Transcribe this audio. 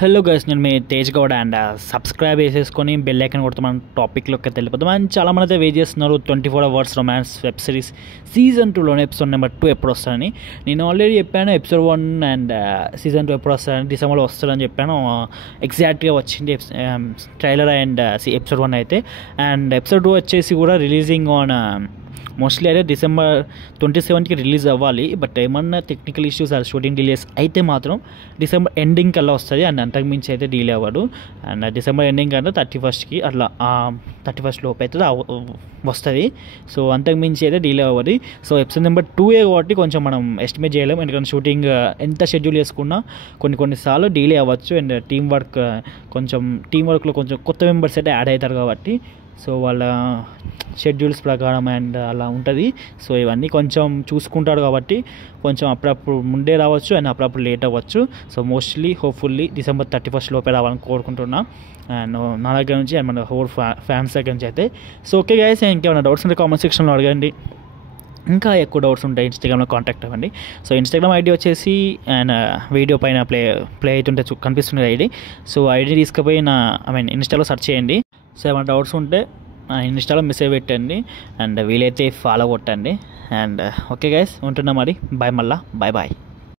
Hello guys, నేను మీ Tej Goud and subscribe చేసేసుకొని bell icon కొడితే మనం టాపిక్లోకి వెళ్ళిపోతాం. అండ్ చాలామంది అయితే వెయిట్ చేస్తున్నారు 24 hours romance web series season 2లోనే ఎపిసోడ్ నెంబర్ 2 ఎప్పుడు వస్తుందని. నేను ఆల్రెడీ చెప్పాను ఎపిసోడ్ 1 అండ్ సీజన్ 2 ఎప్పుడు వస్తుందని, డిసెంబర్లో వస్తుందని చెప్పాను. ఎగ్జాక్ట్గా వచ్చింది ట్రైలర్ అండ్ ఎపిసోడ్ 1 అయితే. అండ్ ఎపిసోడ్ 2 వచ్చేసి కూడా రిలీజింగ్ ఆన్ మోస్ట్లీ అయితే December 27కి రిలీజ్ అవ్వాలి. బట్ ఏమన్నా technical issues or shooting delays అయితే మాత్రం డిసెంబర్ ఎండింగ్ కల్లా వస్తుంది. అండ్ అంతకుమించి అయితే డిలే అవ్వదు. అండ్ డిసెంబర్ ఎండింగ్ అంటే 31కి అట్లా 31st లోపు అయితే వస్తుంది. సో అంతకుమించి అయితే డిలే అవ్వదు. సో ఎపిసోడ్ నెంబర్ 2 కాబట్టి కొంచెం మనం ఎస్టిమేట్ చేయలేము, ఎందుకంటే షూటింగ్ ఎంత షెడ్యూల్ చేసుకున్నా కొన్నిసార్లు డిలే అవ్వచ్చు. అండ్ టీం వర్క్లో కొంచెం కొత్త మెంబర్స్ అయితే యాడ్ అవుతారు కాబట్టి సో వాళ్ళ షెడ్యూల్స్ ప్రకారం అండ్ అలా ఉంటుంది. సో ఇవన్నీ కొంచెం చూసుకుంటాడు కాబట్టి కొంచెం అప్పుడప్పుడు ముందే రావచ్చు అండ్ అప్పుడప్పుడు లేట్ అవ్వచ్చు. So mostly hopefully December 31st లోపే రావాలని కోరుకుంటున్నా. అండ్ నా దగ్గర నుంచి అండ్ మన హోల్ ఫ్యాన్స్ దగ్గర నుంచి అయితే. సో ఓకే గైస్, ఇంకేమైనా డౌట్స్ ఉంటే కామెంట్ సెక్షన్లో అడగండి. ఇంకా ఎక్కువ డౌట్స్ ఉంటాయి ఇన్స్టాగ్రామ్లో కాంటాక్ట్ అవ్వండి. సో ఇన్స్టాగ్రామ్ ఐడి వచ్చేసి అండ్ వీడియో పైన ప్లే అవుతుంటే కనిపిస్తుంది ఐడి. సో ఐడి తీసుకుపోయి ఇన్స్టాలో సెర్చ్ చేయండి. సో ఏమైనా డౌట్స్ ఉంటే ఇన్స్టాలో మెసేజ్ పెట్టండి అండ్ వీలైతే ఫాలో కొట్టండి. అండ్ ఓకే గైస్, ఉంటున్నా మరి. బాయ్, మళ్ళా బాయ్.